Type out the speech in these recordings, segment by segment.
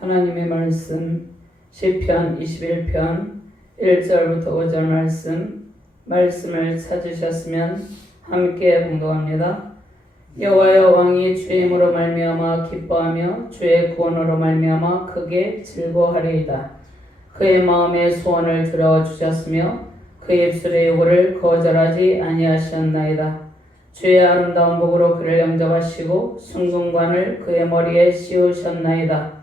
하나님의 말씀 시편 21편 1절부터 5절 말씀을 찾으셨으면 함께 봉독합니다. 여호와여, 왕이 주의 힘으로 말미암아 기뻐하며 주의 구원으로 말미암아 크게 즐거워하리이다. 그의 마음의 소원을 들어주셨으며 그의 입술의 요구를 거절하지 아니하셨나이다. 주의 아름다운 복으로 그를 영접하시고 순금관을 그의 머리에 씌우셨나이다.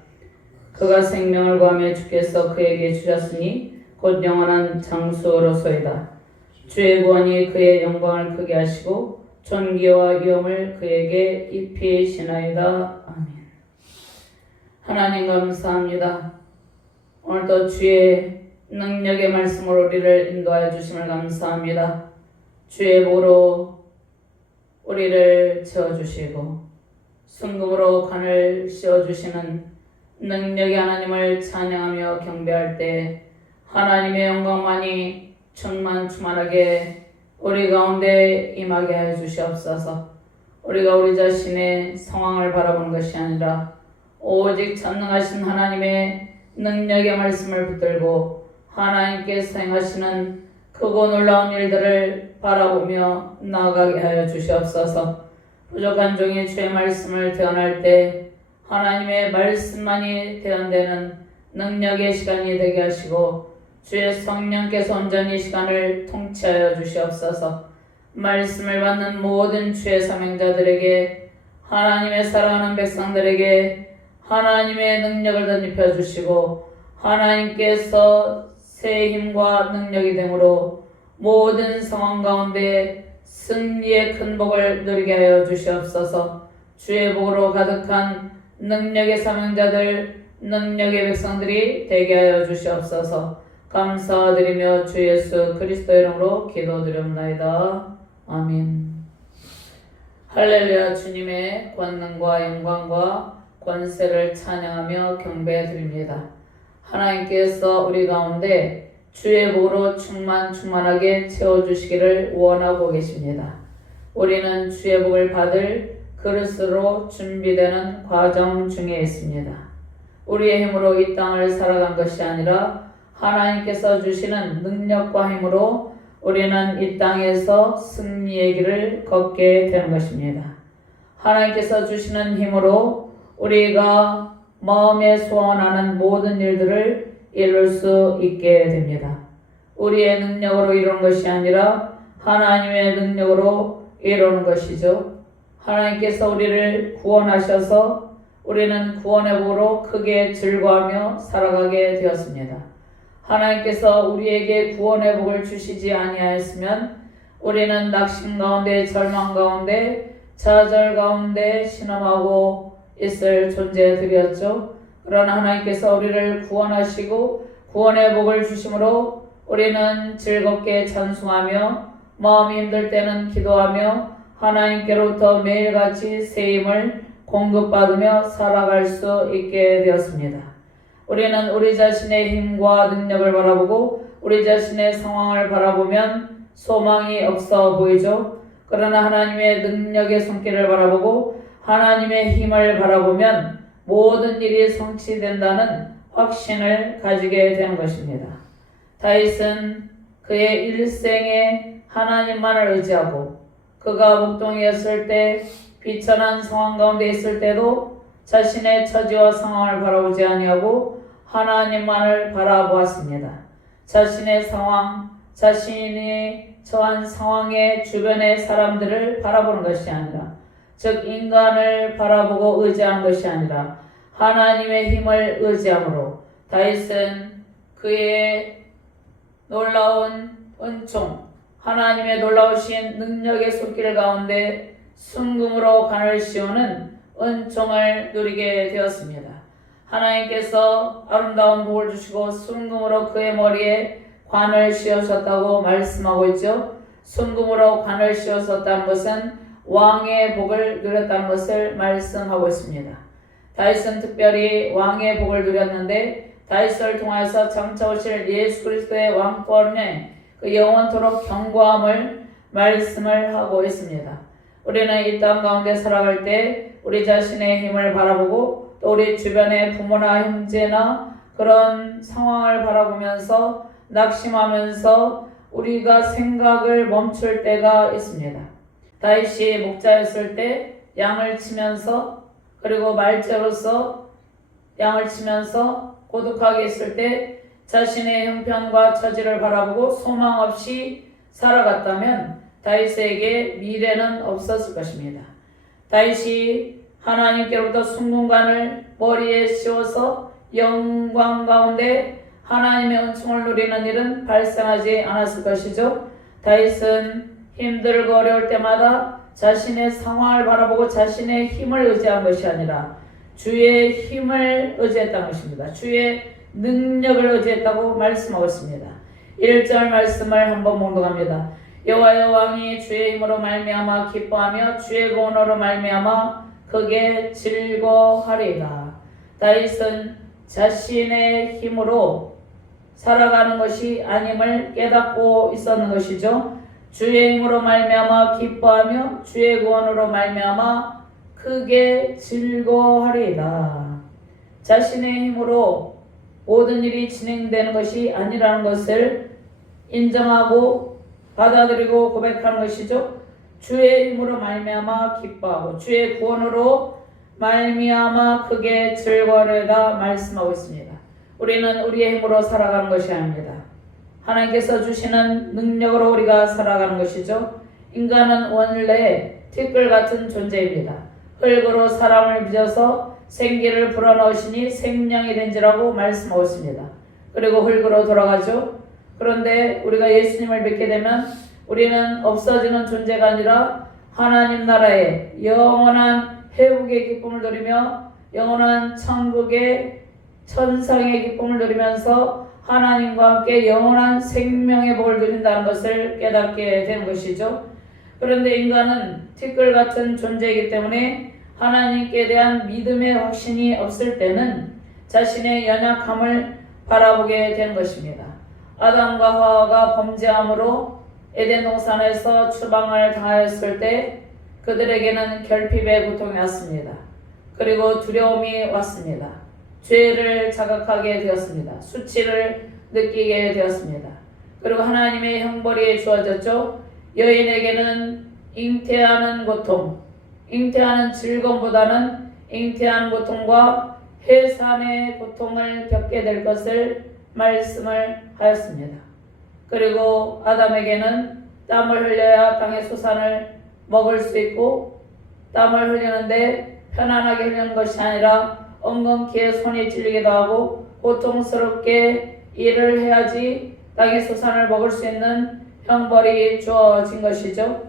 그가 생명을 구하며 주께서 그에게 주셨으니 곧 영원한 장수로소이다. 주의 구원이 그의 영광을 크게 하시고 존귀와 위엄을 그에게 입히시나이다. 아멘. 하나님 감사합니다. 오늘도 주의 능력의 말씀으로 우리를 인도하여 주심을 감사합니다. 주의 복으로 우리를 채워주시고 순금으로 관을 씌워주시는 능력의 하나님을 찬양하며 경배할 때 하나님의 영광만이 충만하게 우리 가운데 임하게 하여 주시옵소서. 우리가 우리 자신의 상황을 바라보는 것이 아니라 오직 전능하신 하나님의 능력의 말씀을 붙들고 하나님께서 행하시는 크고 놀라운 일들을 바라보며 나아가게 하여 주시옵소서. 부족한 종이 주의 말씀을 대언할 때 하나님의 말씀만이 대언되는 능력의 시간이 되게 하시고 주의 성령께서 온전히 시간을 통치하여 주시옵소서. 말씀을 받는 모든 주의 사명자들에게, 하나님의 사랑하는 백성들에게 하나님의 능력을 덧입혀 주시고 하나님께서 새 힘과 능력이 되므로 모든 상황 가운데 승리의 큰 복을 누리게 하여 주시옵소서. 주의 복으로 가득한 능력의 사명자들, 능력의 백성들이 되게 하여 주시옵소서. 감사드리며 주 예수 그리스도 이름으로 기도드립니다. 아멘. 할렐루야. 주님의 권능과 영광과 권세를 찬양하며 경배드립니다. 하나님께서 우리 가운데 주의 복으로 충만하게 채워주시기를 원하고 계십니다. 우리는 주의 복을 받을 그릇으로 준비되는 과정 중에 있습니다. 우리의 힘으로 이 땅을 살아간 것이 아니라 하나님께서 주시는 능력과 힘으로 우리는 이 땅에서 승리의 길을 걷게 되는 것입니다. 하나님께서 주시는 힘으로 우리가 마음에 소원하는 모든 일들을 이룰 수 있게 됩니다. 우리의 능력으로 이루는 것이 아니라 하나님의 능력으로 이루는 것이죠. 하나님께서 우리를 구원하셔서 우리는 구원의 복으로 크게 즐거워하며 살아가게 되었습니다. 하나님께서 우리에게 구원의 복을 주시지 아니하였으면 우리는 낙심 가운데, 절망 가운데, 좌절 가운데 신음하고 있을 존재들이었죠. 그러나 하나님께서 우리를 구원하시고 구원의 복을 주심으로 우리는 즐겁게 찬송하며 마음이 힘들 때는 기도하며 하나님께로부터 매일같이 새 힘을 공급받으며 살아갈 수 있게 되었습니다. 우리는 우리 자신의 힘과 능력을 바라보고 우리 자신의 상황을 바라보면 소망이 없어 보이죠. 그러나 하나님의 능력의 손길을 바라보고 하나님의 힘을 바라보면 모든 일이 성취된다는 확신을 가지게 되는 것입니다. 다윗은 그의 일생에 하나님만을 의지하고 그가 목동이었을 때 비천한 상황 가운데 있을 때도 자신의 처지와 상황을 바라보지 아니하고 하나님만을 바라보았습니다. 자신의 상황, 자신이 처한 상황의 주변의 사람들을 바라보는 것이 아니라, 즉 인간을 바라보고 의지하는 것이 아니라 하나님의 힘을 의지함으로 다윗은 그의 놀라운 은총, 하나님의 놀라우신 능력의 손길 가운데 순금으로 관을 씌우는 은총을 누리게 되었습니다. 하나님께서 아름다운 복을 주시고 순금으로 그의 머리에 관을 씌우셨다고 말씀하고 있죠. 순금으로 관을 씌우셨다는 것은 왕의 복을 누렸다는 것을 말씀하고 있습니다. 다윗은 특별히 왕의 복을 누렸는데 다윗을 통해서 장차 오실 예수 그리스도의 왕권의 그 영원토록 견고함을 말씀을 하고 있습니다. 우리는 이 땅 가운데 살아갈 때 우리 자신의 힘을 바라보고 또 우리 주변의 부모나 형제나 그런 상황을 바라보면서 낙심하면서 우리가 생각을 멈출 때가 있습니다. 다윗이 목자였을 때 양을 치면서 그리고 말자로서 양을 치면서 고독하게 있을 때 자신의 형편과 처지를 바라보고 소망 없이 살아갔다면 다윗에게 미래는 없었을 것입니다. 다윗이 하나님께로부터 순금관을 머리에 씌워서 영광 가운데 하나님의 은총을 누리는 일은 발생하지 않았을 것이죠. 다윗은 힘들고 어려울 때마다 자신의 상황을 바라보고 자신의 힘을 의지한 것이 아니라 주의 힘을 의지했다는 것입니다. 주의 능력을 의지했다고 말씀하고 있습니다. 1절 말씀을 한번 봉독합니다. 여호와의 왕이 주의 힘으로 말미암아 기뻐하며 주의 구원으로 말미암아 크게 즐거워하리이다. 다윗은 자신의 힘으로 살아가는 것이 아님을 깨닫고 있었는 것이죠. 주의 힘으로 말미암아 기뻐하며 주의 구원으로 말미암아 크게 즐거워하리이다. 자신의 힘으로 모든 일이 진행되는 것이 아니라는 것을 인정하고 받아들이고 고백하는 것이죠. 주의 힘으로 말미암아 기뻐하고 주의 구원으로 말미암아 크게 즐거워하리이다 말씀하고 있습니다. 우리는 우리의 힘으로 살아가는 것이 아닙니다. 하나님께서 주시는 능력으로 우리가 살아가는 것이죠. 인간은 원래 티끌 같은 존재입니다. 흙으로 사람을 빚어서 생기를 불어넣으시니 생명이 된지라고 말씀하고 있습니다. 그리고 흙으로 돌아가죠. 그런데 우리가 예수님을 믿게 되면 우리는 없어지는 존재가 아니라 하나님 나라의 영원한 회복의 기쁨을 누리며 영원한 천국의 천상의 기쁨을 누리면서 하나님과 함께 영원한 생명의 복을 누린다는 것을 깨닫게 되는 것이죠. 그런데 인간은 티끌 같은 존재이기 때문에 하나님께 대한 믿음의 확신이 없을 때는 자신의 연약함을 바라보게 되는 것입니다. 아담과 하와가 범죄함으로 에덴 동산에서 추방을 당하였을 때 그들에게는 결핍의 고통이 왔습니다. 그리고 두려움이 왔습니다. 죄를 자각하게 되었습니다. 수치를 느끼게 되었습니다. 그리고 하나님의 형벌이 주어졌죠. 여인에게는 잉태하는 고통, 잉태하는 즐거움보다는 잉태하는 고통과 해산의 고통을 겪게 될 것을 말씀을 하였습니다. 그리고 아담에게는 땀을 흘려야 땅의 소산을 먹을 수 있고 땀을 흘리는데 편안하게 흘리는 것이 아니라 엉겅퀴에 손이 찔리기도 하고 고통스럽게 일을 해야지 땅의 소산을 먹을 수 있는 형벌이 주어진 것이죠.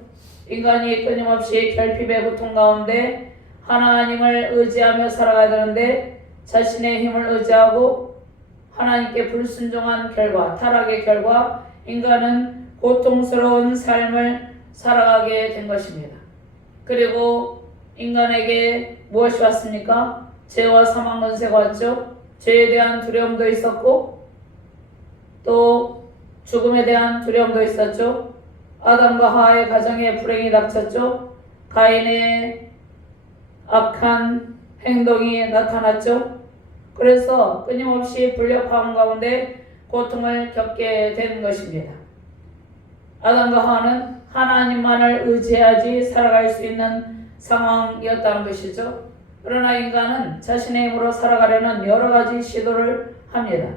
인간이 끊임없이 결핍의 고통 가운데 하나님을 의지하며 살아가야 되는데 자신의 힘을 의지하고 하나님께 불순종한 결과, 타락의 결과 인간은 고통스러운 삶을 살아가게 된 것입니다. 그리고 인간에게 무엇이 왔습니까? 죄와 사망 권세가 왔죠. 죄에 대한 두려움도 있었고 또 죽음에 대한 두려움도 있었죠. 아담과 하와의 가정에 불행이 닥쳤죠. 가인의 악한 행동이 나타났죠. 그래서 끊임없이 불협화음 가운데 고통을 겪게 된 것입니다. 아담과 하와는 하나님만을 의지해야지 살아갈 수 있는 상황이었다는 것이죠. 그러나 인간은 자신의 힘으로 살아가려는 여러 가지 시도를 합니다.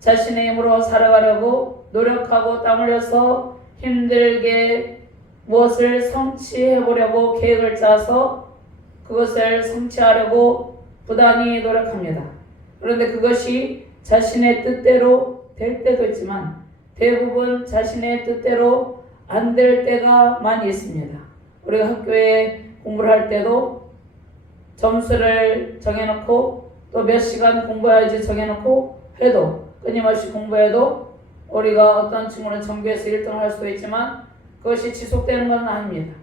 자신의 힘으로 살아가려고 노력하고 땀 흘려서 힘들게 무엇을 성취해 보려고 계획을 짜서 그것을 성취하려고 부단히 노력합니다. 그런데 그것이 자신의 뜻대로 될 때도 있지만 대부분 자신의 뜻대로 안 될 때가 많이 있습니다. 우리가 학교에 공부를 할 때도 점수를 정해놓고 또 몇 시간 공부해야지 정해놓고 해도 끊임없이 공부해도 우리가 어떤 친구는 전교에서 1등을 할 수도 있지만 그것이 지속되는 건 아닙니다.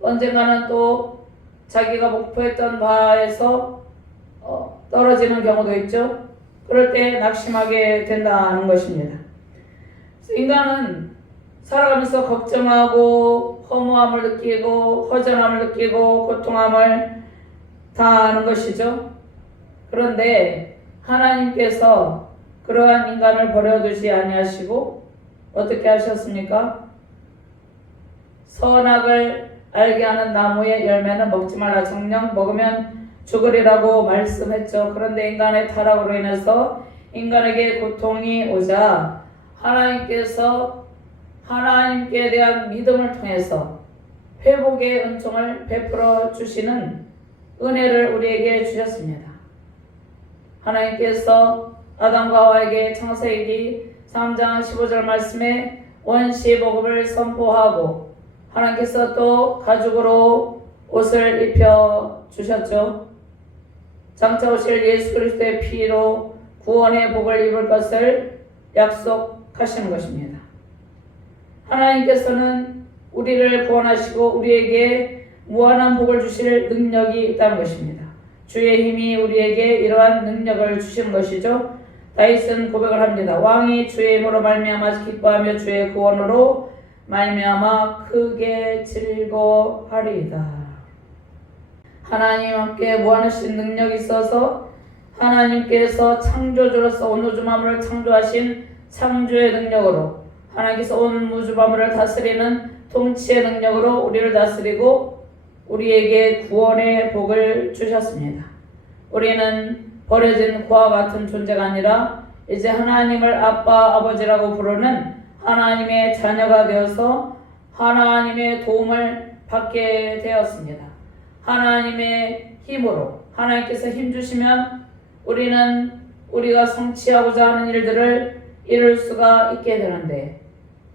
언젠가는 또 자기가 목표했던 바에서 떨어지는 경우도 있죠. 그럴 때 낙심하게 된다는 것입니다. 인간은 살아가면서 걱정하고 허무함을 느끼고 허전함을 느끼고 고통함을 당하는 것이죠. 그런데 하나님께서 그러한 인간을 버려두지 아니하시고 어떻게 하셨습니까? 선악을 알게 하는 나무의 열매는 먹지 말라. 정녕 먹으면 죽으리라고 말씀했죠. 그런데 인간의 타락으로 인해서 인간에게 고통이 오자 하나님께서 하나님께 대한 믿음을 통해서 회복의 은총을 베풀어 주시는 은혜를 우리에게 주셨습니다. 하나님께서 아담과 하와에게 창세기 3장 15절 말씀에 원시복음을 선포하고 하나님께서 또 가죽으로 옷을 입혀 주셨죠. 장차 오실 예수 그리스도의 피로 구원의 복을 입을 것을 약속하시는 것입니다. 하나님께서는 우리를 구원하시고 우리에게 무한한 복을 주실 능력이 있다는 것입니다. 주의 힘이 우리에게 이러한 능력을 주시는 것이죠. 다윗은 고백을 합니다. 왕이 주의 힘으로 말미암아 기뻐하며 주의 구원으로 말미암아 크게 즐거워하리이다. 하나님 함께 무한하신 능력이 있어서 하나님께서 창조주로서 온 우주 만물을 창조하신 창조의 능력으로 하나님께서 온 우주 만물을 다스리는 통치의 능력으로 우리를 다스리고 우리에게 구원의 복을 주셨습니다. 우리는 버려진 고와 같은 존재가 아니라 이제 하나님을 아빠 아버지라고 부르는 하나님의 자녀가 되어서 하나님의 도움을 받게 되었습니다. 하나님의 힘으로 하나님께서 힘 주시면 우리는 우리가 성취하고자 하는 일들을 이룰 수가 있게 되는데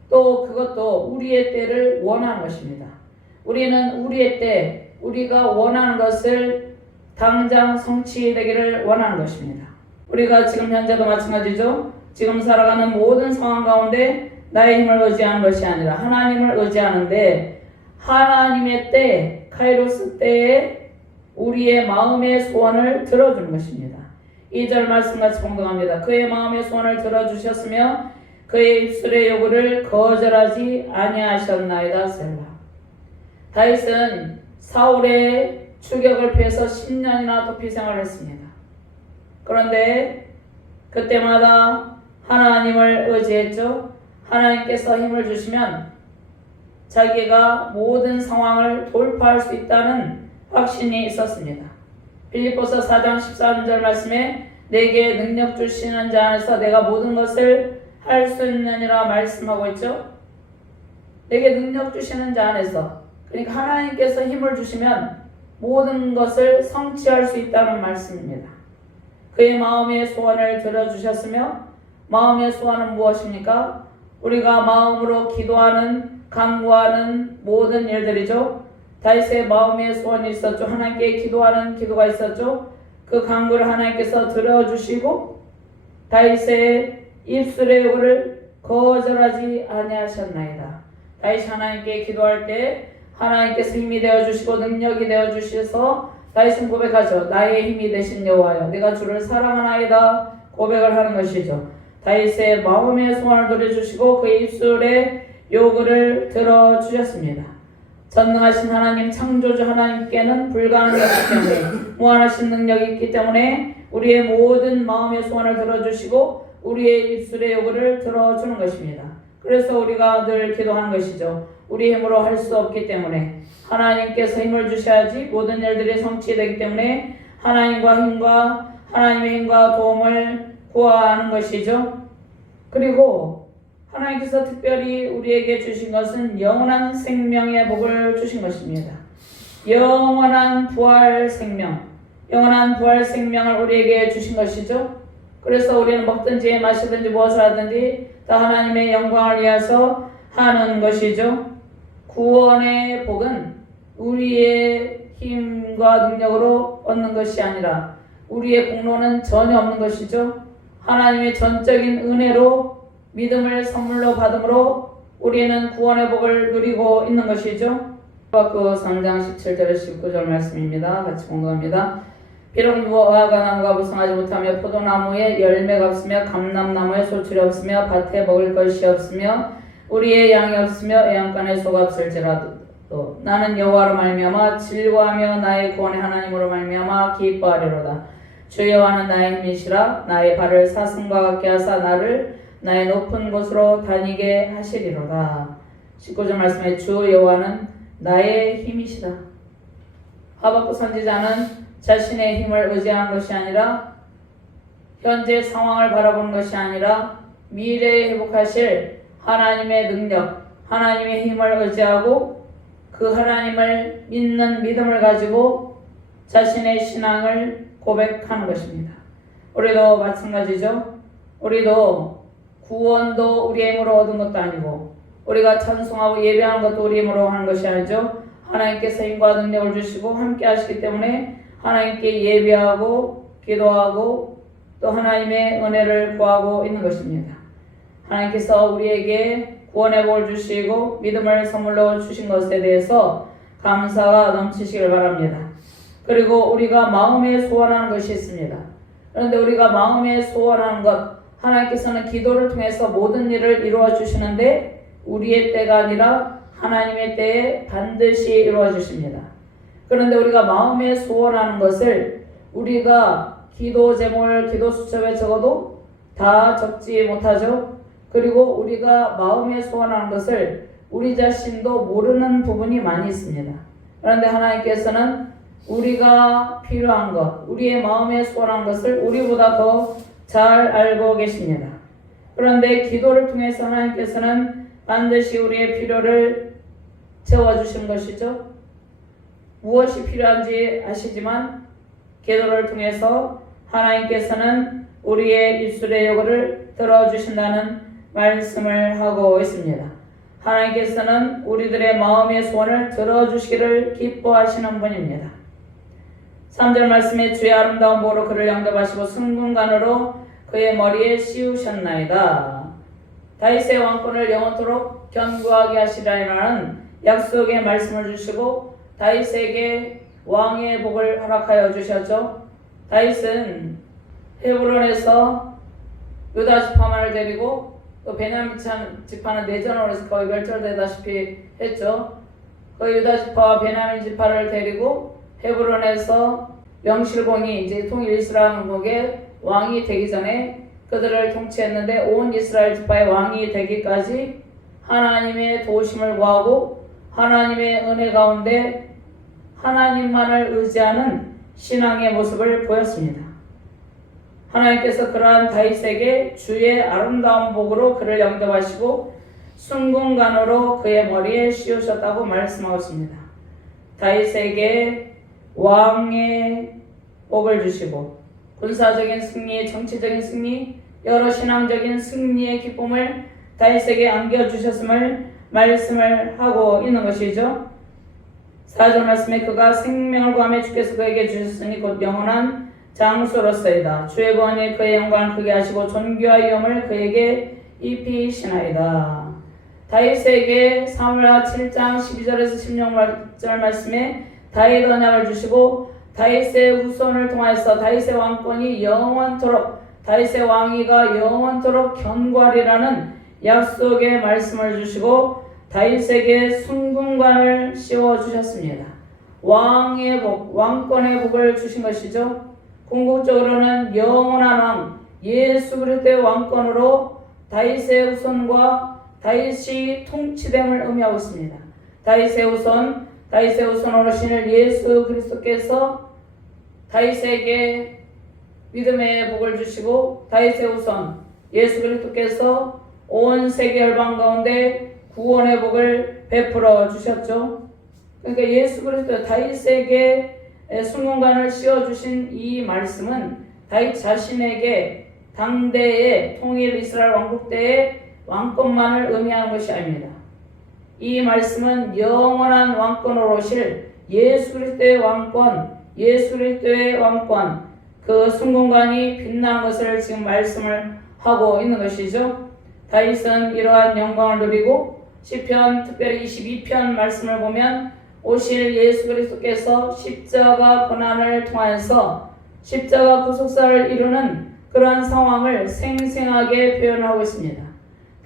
또 그것도 우리의 때를 원하는 것입니다. 우리는 우리의 때 우리가 원하는 것을 당장 성취되기를 원하는 것입니다. 우리가 지금 현재도 마찬가지죠. 지금 살아가는 모든 상황 가운데 나의 힘을 의지하는 것이 아니라 하나님을 의지하는데 하나님의 때, 카이로스 때에 우리의 마음의 소원을 들어주는 것입니다. 2절 말씀같이 봉독합니다. 그의 마음의 소원을 들어주셨으며 그의 입술의 요구를 거절하지 아니하셨나이다. 셀라. 다윗은 사울의 추격을 피해서 10년이나 도피 생활을 했습니다. 그런데 그때마다 하나님을 의지했죠. 하나님께서 힘을 주시면 자기가 모든 상황을 돌파할 수 있다는 확신이 있었습니다. 빌립보서 4장 13절 말씀에 내게 능력 주시는 자 안에서 내가 모든 것을 할 수 있느니라 말씀하고 있죠. 내게 능력 주시는 자 안에서, 그러니까 하나님께서 힘을 주시면 모든 것을 성취할 수 있다는 말씀입니다. 그의 마음의 소원을 들어주셨으며 마음의 소원은 무엇입니까? 우리가 마음으로 기도하는, 간구하는 모든 일들이죠. 다윗의 마음의 소원이 있었죠. 하나님께 기도하는 기도가 있었죠. 그 간구를 하나님께서 들어주시고 다윗의 입술의 요구를 거절하지 아니하셨나이다. 다윗이 하나님께 기도할 때 하나님께서 힘이 되어주시고 능력이 되어주셔서 다윗은 고백하죠. 나의 힘이 되신 여호와여 내가 주를 사랑하나이다 고백을 하는 것이죠. 다윗의 마음의 소원을 들어주시고 그의 입술의 요구를 들어주셨습니다. 전능하신 하나님 창조주 하나님께는 불가능이 없기 때문에 무한하신 능력이 있기 때문에 우리의 모든 마음의 소원을 들어주시고 우리의 입술의 요구를 들어주는 것입니다. 그래서 우리가 늘 기도하는 것이죠. 우리 힘으로 할 수 없기 때문에 하나님께서 힘을 주셔야지 모든 일들이 성취되기 때문에 하나님의 힘과 도움을 구하는 것이죠. 그리고 하나님께서 특별히 우리에게 주신 것은 영원한 생명의 복을 주신 것입니다. 영원한 부활 생명을 우리에게 주신 것이죠. 그래서 우리는 먹든지 마시든지 무엇을 하든지 다 하나님의 영광을 위해서 하는 것이죠. 구원의 복은 우리의 힘과 능력으로 얻는 것이 아니라 우리의 공로는 전혀 없는 것이죠. 하나님의 전적인 은혜로 믿음을 선물로 받음으로 우리는 구원의 복을 누리고 있는 것이죠. 그 3장 17절 19절 말씀입니다. 같이 공부합니다. 비록 무화과 나무가 무성하지 못하며 포도나무에 열매가 없으며 감람나무에 소출이 없으며 밭에 먹을 것이 없으며 우리의 양이 없으며 애양간에 소가 없을지라도 나는 여호와로 말미암아 즐거워하며 나의 구원의 하나님으로 말미암아 기뻐하리로다. 주 여호와는 나의 힘이시라. 나의 발을 사슴과 같게 하사 나를 나의 높은 곳으로 다니게 하시리로다. 19절 말씀에 주 여호와는 나의 힘이시다. 하박국 선지자는 자신의 힘을 의지하는 것이 아니라 현재 상황을 바라보는 것이 아니라 미래에 회복하실 하나님의 능력, 하나님의 힘을 의지하고 그 하나님을 믿는 믿음을 가지고 자신의 신앙을 고백하는 것입니다. 우리도 마찬가지죠. 우리도 구원도 우리의 힘으로 얻은 것도 아니고 우리가 찬송하고 예배하는 것도 우리의 힘으로 하는 것이 아니죠. 하나님께서 힘과 능력을 주시고 함께 하시기 때문에 하나님께 예배하고 기도하고 또 하나님의 은혜를 구하고 있는 것입니다. 하나님께서 우리에게 구원의 복을 주시고 믿음을 선물로 주신 것에 대해서 감사가 넘치시길 바랍니다. 그리고 우리가 마음에 소원하는 것이 있습니다. 그런데 우리가 마음에 소원하는 것, 하나님께서는 기도를 통해서 모든 일을 이루어 주시는데 우리의 때가 아니라 하나님의 때에 반드시 이루어 주십니다. 그런데 우리가 마음에 소원하는 것을 우리가 기도 제목을 기도 수첩에 적어도 다 적지 못하죠. 그리고 우리가 마음에 소원하는 것을 우리 자신도 모르는 부분이 많이 있습니다. 그런데 하나님께서는 우리가 필요한 것, 우리의 마음에 소원한 것을 우리보다 더 잘 알고 계십니다. 그런데 기도를 통해서 하나님께서는 반드시 우리의 필요를 채워주시는 것이죠. 무엇이 필요한지 아시지만 기도를 통해서 하나님께서는 우리의 입술의 요구를 들어주신다는 말씀을 하고 있습니다. 하나님께서는 우리들의 마음의 소원을 들어주시기를 기뻐하시는 분입니다. 3절 말씀에 주의 아름다운 보로 그를 영접하시고 승분간으로 그의 머리에 씌우셨나이다. 다윗의 왕권을 영원토록 견고하게 하시라는 약속의 말씀을 주시고 다윗에게 왕의 복을 허락하여 주셨죠. 다윗은 헤브론에서 유다 지파만을 데리고 또 베냐민 지파는 내전으로 해서 거의 멸절되다시피 했죠. 그 유다 지파와 베냐민 지파를 데리고 헤브론에서 명실공히 이제 통일 이스라엘 왕국의 왕이 되기 전에 그들을 통치했는데 온 이스라엘 지파의 왕이 되기까지 하나님의 도우심을 구하고 하나님의 은혜 가운데 하나님만을 의지하는 신앙의 모습을 보였습니다. 하나님께서 그러한 다윗에게 주의 아름다운 복으로 그를 영접하시고 순궁관으로 그의 머리에 씌우셨다고 말씀하고 있습니다. 다윗에게 왕의 복을 주시고 군사적인 승리, 정치적인 승리, 여러 신앙적인 승리의 기쁨을 다윗에게 안겨주셨음을 말씀을 하고 있는 것이죠. 4절 말씀에 그가 생명을 구하며 주께서 그에게 주셨으니 곧 영원한 장수로서이다. 주의 구원이 그의 영광을 크게 하시고 존귀와 위엄을 그에게 입히시나이다. 다윗에게 사무엘하 7장 12절에서 16절 말씀에 다윗 언약을 주시고 다윗의 후손을 통하여서 다윗의 왕권이 영원토록 다윗의 왕위가 영원토록 견고하리라는 약속의 말씀을 주시고 다윗에게 순궁관을 씌워주셨습니다. 왕의 복, 왕권의 복을 주신 것이죠. 궁극적으로는 영원한 왕 예수 그리스도의 왕권으로 다윗의 후손과 다윗이 통치됨을 의미하고 있습니다. 다윗의 후손으로 신을 예수 그리스도께서 다윗에게 믿음의 복을 주시고 다윗의 후손 예수 그리스도께서 온 세계 열방 가운데 구원의 복을 베풀어 주셨죠. 그러니까 예수 그리스도 다윗에게 순궁관을 씌워주신 이 말씀은 다윗 자신에게 당대의 통일 이스라엘 왕국 때의 왕권만을 의미하는 것이 아닙니다. 이 말씀은 영원한 왕권으로 오실 예수 그리스도의 왕권, 예수 그리스도의 왕권, 그 순궁관이 빛나는 것을 지금 말씀을 하고 있는 것이죠. 다윗은 이러한 영광을 누리고 시편 특별히 22편 말씀을 보면 오실 예수 그리스도께서 십자가 고난을 통하여서 십자가 구속사를 이루는 그러한 상황을 생생하게 표현하고 있습니다.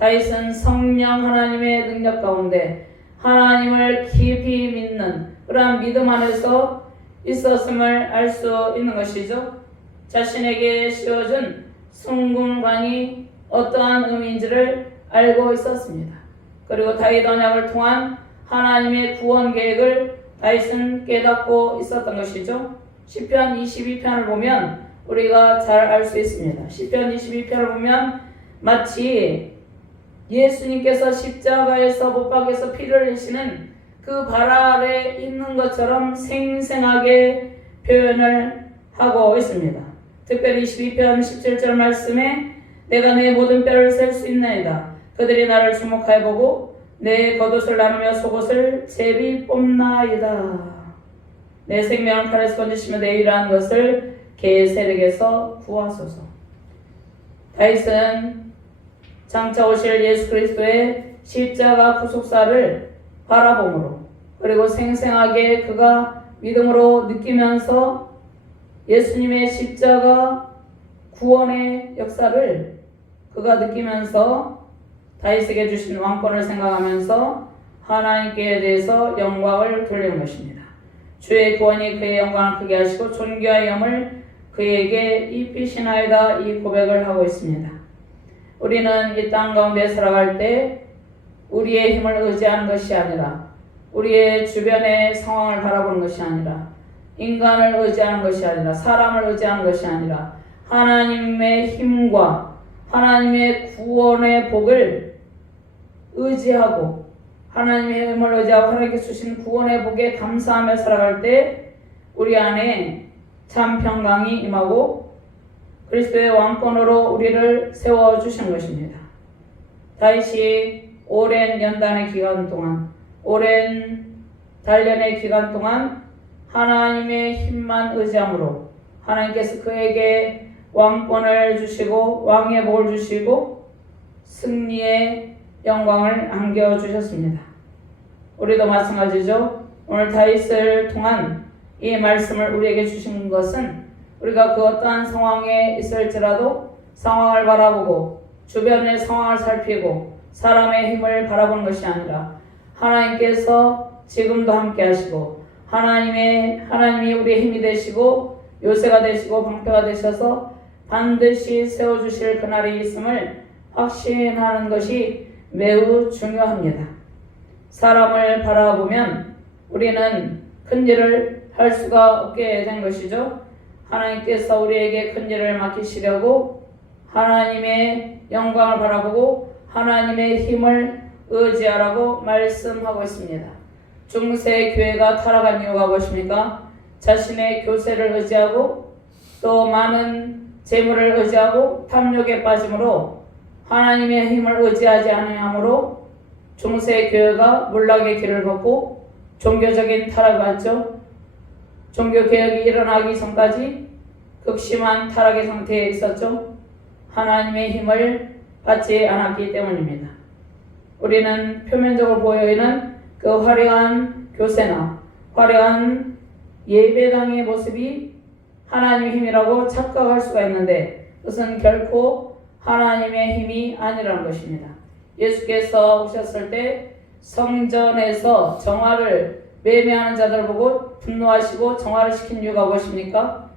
다윗은 성령 하나님의 능력 가운데 하나님을 깊이 믿는 그러한 믿음 안에서 있었음을 알 수 있는 것이죠. 자신에게 씌워준 순금관이 어떠한 의미인지를 알고 있었습니다. 그리고 다윗 언약을 통한 하나님의 구원 계획을 다윗은 깨닫고 있었던 것이죠. 시편 22편을 보면 우리가 잘 알 수 있습니다. 시편 22편을 보면 마치 예수님께서 십자가에서 못 박혀서 피를 흘리시는 그 발 아래 있는 것처럼 생생하게 표현을 하고 있습니다. 특별히 22편 17절 말씀에 내가 내 모든 뼈를 셀 수 있나이다. 그들이 나를 주목하여 보고 내 겉옷을 나누며 속옷을 제비 뽑나이다. 내 생명을 칼에서 건지시며 내 일한 것을 개의 세력에서 구하소서. 다윗은 장차 오실 예수 그리스도의 십자가 구속사를 바라봄으로 그리고 생생하게 그가 믿음으로 느끼면서 예수님의 십자가 구원의 역사를 그가 느끼면서 다윗에게 주신 왕권을 생각하면서 하나님께 대해서 영광을 돌리는 것입니다. 주의 구원이 그의 영광을 크게 하시고 존귀와 영을 그에게 입히시나이다. 이 고백을 하고 있습니다. 우리는 이 땅 가운데 살아갈 때 우리의 힘을 의지하는 것이 아니라 우리의 주변의 상황을 바라보는 것이 아니라 인간을 의지하는 것이 아니라 사람을 의지하는 것이 아니라 하나님의 힘과 하나님의 구원의 복을 의지하고 하나님의 힘을 의지하고 하나님께 주신 구원의 복에 감사하며 살아갈 때 우리 안에 참 평강이 임하고 그리스도의 왕권으로 우리를 세워주신 것입니다. 다윗이 오랜 연단의 기간 동안 오랜 단련의 기간 동안 하나님의 힘만 의지함으로 하나님께서 그에게 왕권을 주시고 왕의 복을 주시고 승리의 영광을 안겨주셨습니다. 우리도 마찬가지죠. 오늘 다윗을 통한 이 말씀을 우리에게 주신 것은 우리가 그 어떠한 상황에 있을지라도 상황을 바라보고 주변의 상황을 살피고 사람의 힘을 바라보는 것이 아니라 하나님께서 지금도 함께 하시고 하나님이 우리의 힘이 되시고 요새가 되시고 방패가 되셔서 반드시 세워주실 그날이 있음을 확신하는 것이 매우 중요합니다. 사람을 바라보면 우리는 큰 일을 할 수가 없게 된 것이죠. 하나님께서 우리에게 큰 일을 맡기시려고 하나님의 영광을 바라보고 하나님의 힘을 의지하라고 말씀하고 있습니다. 중세 교회가 타락한 이유가 무엇입니까? 자신의 교세를 의지하고 또 많은 재물을 의지하고 탐욕에 빠짐으로 하나님의 힘을 의지하지 않으므로 중세 교회가 몰락의 길을 걷고 종교적인 타락을 받죠. 종교 개혁이 일어나기 전까지 극심한 타락의 상태에 있었죠. 하나님의 힘을 받지 않았기 때문입니다. 우리는 표면적으로 보여있는 그 화려한 교세나 화려한 예배당의 모습이 하나님의 힘이라고 착각할 수가 있는데 그것은 결코 하나님의 힘이 아니라는 것입니다. 예수께서 오셨을 때 성전에서 정화를 매매하는 자들 보고 분노하시고 정화를 시킨 이유가 무엇입니까?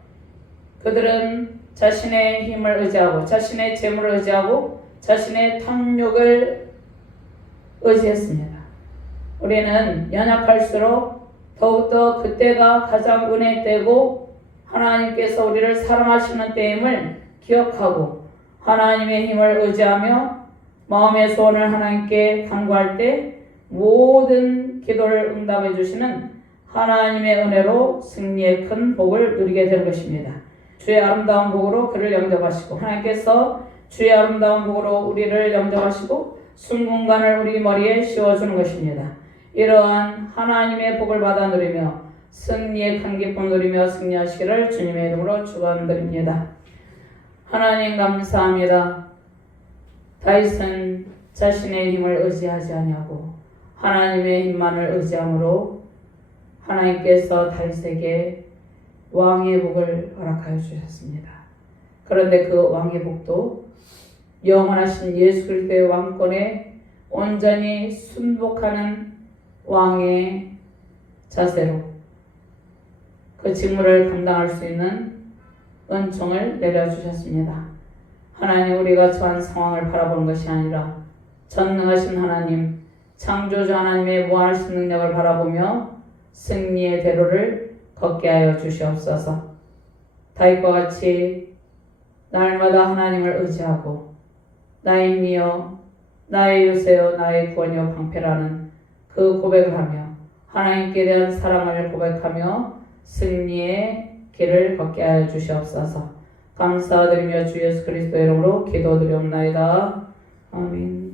그들은 자신의 힘을 의지하고 자신의 재물을 의지하고 자신의 탐욕을 의지했습니다. 우리는 연약할수록 더욱더 그때가 가장 은혜의 때고 하나님께서 우리를 사랑하시는 때임을 기억하고 하나님의 힘을 의지하며 마음의 소원을 하나님께 간구할 때 모든 기도를 응답해 주시는 하나님의 은혜로 승리의 큰 복을 누리게 되는 것입니다. 주의 아름다운 복으로 그를 영접하시고 하나님께서 주의 아름다운 복으로 우리를 영접하시고 순금관을 우리 머리에 씌워주는 것입니다. 이러한 하나님의 복을 받아 누리며 승리의 큰 기쁨을 누리며 승리하시기를 주님의 이름으로 축원드립니다. 하나님 감사합니다. 다윗은 자신의 힘을 의지하지 아니하고 하나님의 힘만을 의지함으로 하나님께서 다윗에게 왕의 복을 허락하여 주셨습니다. 그런데 그 왕의 복도 영원하신 예수 그리스도의 왕권에 온전히 순복하는 왕의 자세로 그 직무를 감당할 수 있는 은총을 내려주셨습니다. 하나님, 우리가 처한 상황을 바라보는 것이 아니라 전능하신 하나님, 창조주 하나님의 무한하신 능력을 바라보며 승리의 대로를 걷게 하여 주시옵소서. 다윗과 같이 날마다 하나님을 의지하고 나의 힘이여, 나의 요새여, 나의 구원이여 방패라는 그 고백을 하며 하나님께 대한 사랑을 고백하며 승리의 길을 걷게 하여 주시옵소서. 감사드리며 주 예수 그리스도의 이름으로 기도드리옵나이다. 아멘.